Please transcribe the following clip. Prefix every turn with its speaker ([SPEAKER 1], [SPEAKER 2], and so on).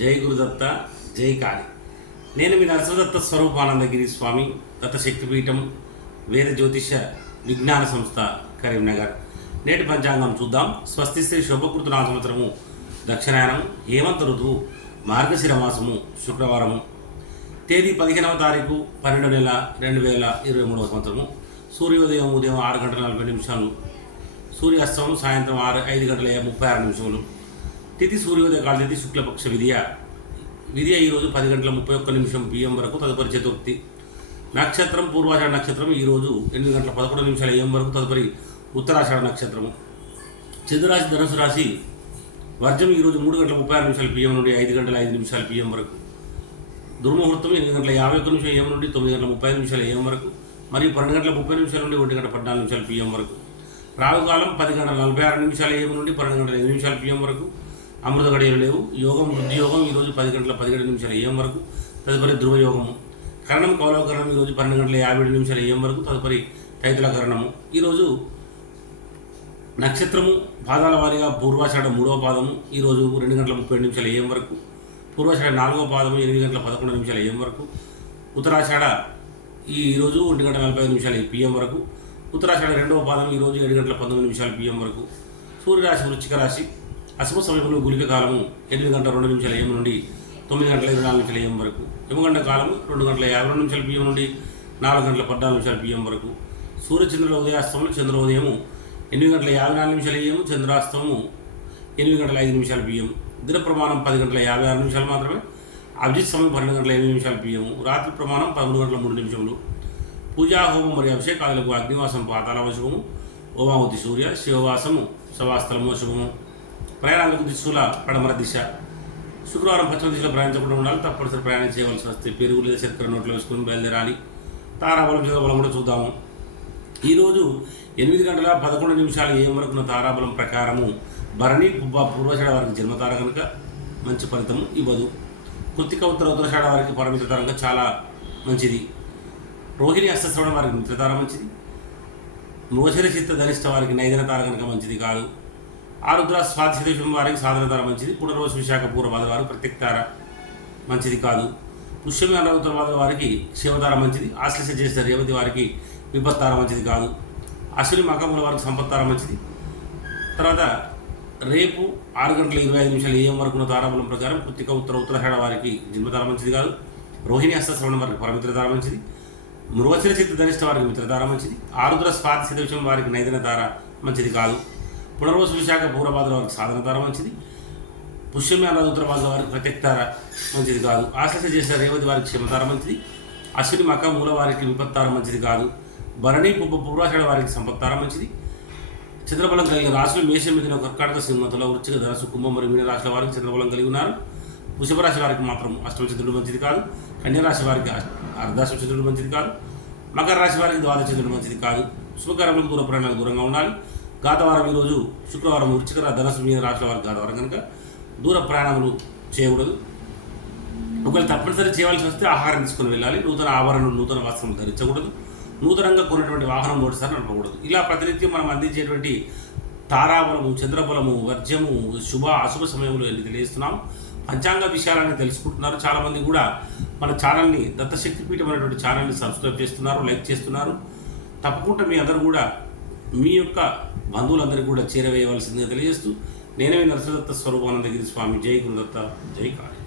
[SPEAKER 1] జై గురుదత్త జై కాళి. నేను మీ నరసదత్త స్వరూపానందగిరి స్వామి దత్త శక్తిపీఠం వేద జ్యోతిష విజ్ఞాన సంస్థ కరీంనగర్. నేటి పంచాంగం చూద్దాం. స్వస్తి శ్రీ శుభకృతు సంవత్సరము దక్షిణాయనం హేమంత ఋతువు మార్గశిర మాసము శుక్రవారము. తేదీ పదిహేనవ తారీఖు పన్నెండు నెల రెండు వేల ఇరవై మూడవ సంవత్సరము. సూర్యోదయం ఉదయం ఆరు గంటల నలభై నిమిషాలు. సూర్యాస్తమం సాయంత్రం ఆరు ఐదు గంటల ముప్పై ఆరు నిమిషములు. తిథి సూర్యోదయ కాల తిథి శుక్లపక్ష విధియ. విధియ ఈరోజు పది గంటల ముప్పై ఒక్క నిమిషం పిఎం వరకు తదుపరి చతుర్థి. నక్షత్రం పూర్వాషాఢ నక్షత్రం ఈరోజు ఎనిమిది గంటల పదకొండు నిమిషాల ఏం వరకు తదుపరి ఉత్తరాషాఢ నక్షత్రము. చంద్రరాశి ధనుసు రాశి వర్జం ఈరోజు మూడు గంటల ముప్పై ఆరు నిమిషాల పిఎం నుండి ఐదు గంటల ఐదు నిమిషాల పిఎం వరకు. దుర్ముహూర్తం ఎనిమిది గంటల యాభై ఒక్క నిమిషం ఏం నుండి తొమ్మిది గంటల ముప్పై ఐదు నిమిషాల ఏం వరకు. మరియు పన్నెండు గంటల ముప్పై నిమిషాల నుండి ఒంటి గంట పద్నాలుగు నిమిషాల పిఎం వరకు. రావుకాలం పది గంటల నలభై ఆరు నిమిషాల ఏం నుండి పన్నెండు గంటల ఎనిమిది నిమిషాల పిఎం వరకు. అమృత గడియలు లేవు. యోగం వృద్ధి యోగం ఈరోజు పది గంటల పదిహేడు నిమిషాల ఏం వరకు. తదుపరి ధ్రువయోగము. కరణం కౌలవకరణం ఈరోజు పన్నెండు గంటల యాభై ఏడు నిమిషాల ఏం వరకు. తదుపరి తైతుల కరణము ఈరోజు నక్షత్రము పాదాల వారీగా పూర్వాషాఢ మూడవ పాదము. ఈరోజు రెండు గంటల ముప్పై ఏడు నిమిషాల ఏం వరకు. పూర్వాషాఢ నాలుగవ పాదము ఎనిమిది గంటల పదకొండు నిమిషాల ఏం వరకు. ఉత్తరాషాఢ ఈ ఈరోజు ఒంటి గంటల నలభై ఐదు నిమిషాల పిఎం వరకు. ఉత్తరాషాఢ రెండవ పాదం ఈరోజు ఏడు గంటల పంతొమ్మిది నిమిషాల పిఎం వరకు. సూర్యరాశి వృచ్చిక రాశి. అశుభ సమయంలో గులిక కాలము ఎనిమిది గంటల రెండు నిమిషాల ఏం నుండి తొమ్మిది గంటల ఇరవై నాలుగు నిమిషాల ఏం వరకు. యమగంట కాలము రెండు గంటల యాభై రెండు నిమిషాల పిఎం నుండి నాలుగు గంటల పద్నాలుగు నిమిషాల పిఎం వరకు. సూర్యచంద్రుల ఉదయాస్తమం చంద్రోదయము ఎనిమిది గంటల యాభై నాలుగు నిమిషాల ఏము చంద్రాస్తమము ఎనిమిది గంటల ఐదు నిమిషాల బియ్యం దిన ప్రమాణం పది గంటల యాభై ఆరు నిమిషాలు మాత్రమే. అభిజిత్ సమయం పన్నెండు గంటల ఎనిమిది నిమిషాల బియ్యము రాత్రి ప్రమాణం పదమూడు గంటల మూడు నిమిషములు. పూజా హోమం మరియు అభిషేకాదులకు అగ్నివాసం పాతాళ శుభము ఓమావతి సూర్య శివవాసము శవాస్థలము శుభము. ప్రయాణాలకు దిశల పడమర దిశ. శుక్రవారం పశ్చిమ దిశలో ప్రయాణించకుండా ఉండాలి. తప్పనిసరి ప్రయాణం చేయవలసి వస్తే పెరుగు లేదా చక్కెర నోట్లో వేసుకుని బయలుదేరాలి. తారాబలం చదవబలం కూడా చూద్దాము. ఈరోజు ఎనిమిది గంటల పదకొండు నిమిషాలు ఏం వరకున్న తారాబలం ప్రకారము భరణి పూర్వశాడ పూర్వషాఢ వారికి జన్మతార కనుక మంచి ఫలితం ఇవ్వదు. కృతిక ఉత్తర ఉత్తరషాఢ వారికి పరమిత్రతార చాలా మంచిది. రోహిణి అస్తశ్రవణ వారికి మిత్రతార మంచిది. మోసరి చిత్త ధనిష్ట వారికి నైదన తార కనుక మంచిది కాదు. ఆరుద్ర స్వాతిశతం వారికి సాధన తార మంచిది. పునర్వసు విశాఖ పూర్వపాద వారు ప్రత్యేక తార మంచిది కాదు. పుష్యమి అనవతరవాద వారికి శివతార మంచిది. ఆశ్లేష చేస్తే రేవతి వారికి విపత్తార మంచిది కాదు. అశ్విని మకముల వారికి సంపత్తార మంచిది. తర్వాత రేపు ఆరు గంటల ఇరవై ఐదు నిమిషాలు ఏం వరకున్న తారాబలం ప్రకారం కృతిక ఉత్తర ఉత్తరాషాఢ వారికి జన్మతార మంచిది కాదు. రోహిణి హస్తశ్రవణం వారికి పరమిత్రధార మంచిది. మృవచన చిత్త ధనిష్ట వారికి మిత్రధార మంచిది. ఆరుద్ర స్వాతి శతవిషం వారికి నైదన తార మంచిది కాదు. పునర్వసు విశాఖ పూర్వపాదుల వారికి సాధన తార మంచిది. పుష్యమి ఉత్తర ఉత్తరపాద వారికి ప్రత్యక్తార మంచిది కాదు. ఆశ్లేష చేసిన రేవతి వారికి క్షమతార మంచిది. అశ్విని మక మూల వారికి విపత్తార మంచిది కాదు. భరణి పుప్ప పూర్వాషాఢ వారికి సంపత్తార మంచిది. చంద్రబలం కలిగిన రాశులు మేషం మీద కర్కాటక సింహతుల వృచ్చిక ధనసు కుంభం మరియు మీన రాశుల వారికి చంద్రబలం కలిగి ఉన్నారు. వృషభ రాశి వారికి మాత్రం అష్టమచంద్రుడు మంచిది కాదు. కన్యరాశి వారికి అష్ట- మంచిది కాదు. మకర రాశి వారికి ద్వాదశ చంద్రుడు మంచిది కాదు. శుభకరములకు దూర ప్రాణాలకు దూరంగా ఉండాలి. గాతవారం ఈరోజు శుక్రవారం వృచ్చిక ధనసు మీద రాశుల వారికి గాతవారం కనుక దూర ప్రయాణములు చేయకూడదు. ఒకవేళ తప్పనిసరి చేయవలసి వస్తే ఆహారం తీసుకుని వెళ్ళాలి. నూతన ఆభరణలు నూతన వస్త్రం ధరించకూడదు. నూతనంగా కొన్నటువంటి వాహనం ఒకటిసారి నడపకూడదు. ఇలా ప్రతినిత్యం మనం అందించేటువంటి తారాబలము చంద్రబలము వర్జ్యము శుభ అశుభ సమయంలో ఎన్ని తెలియజేస్తున్నాం. పంచాంగ విషయాలని తెలుసుకుంటున్నారు. చాలామంది కూడా మన ఛానల్ని దత్తశక్తిపీఠం అనేటువంటి ఛానల్ని సబ్స్క్రైబ్ చేస్తున్నారు లైక్ చేస్తున్నారు. తప్పకుండా మీ అందరూ కూడా మీ యొక్క బంధువులందరికీ కూడా చేరవేయవలసిందిగా తెలియజేస్తూ నేనే నరసదత్త నరసింహదత్త స్వరూపానందగిరి స్వామి. జై గురుదత్త జై కాళీ.